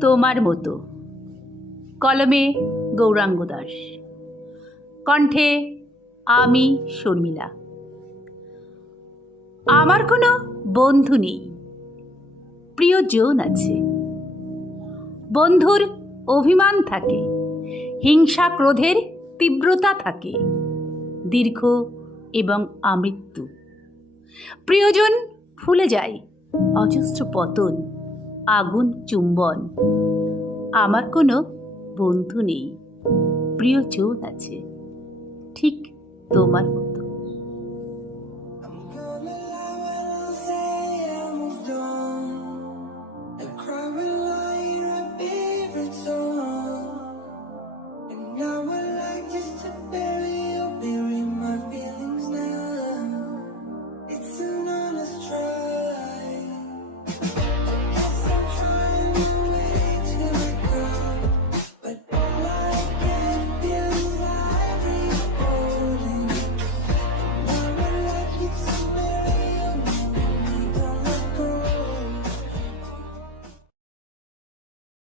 তোমার মতো। কলমে গৌরাঙ্গ দাস, কণ্ঠে আমি শর্মিলা। আমার কোনো বন্ধু নেই, প্রিয়জন আছে। বন্ধুর অভিমান থাকে, হিংসা ক্রোধের তীব্রতা থাকে, দীর্ঘ এবং আমৃত্যু। প্রিয়জন ভুলে যায় অজস্র পতন, আগুন চুম্বন। আমার কোনো বন্ধু নেই, প্রিয়জন আছে, ঠিক তোমার মতো।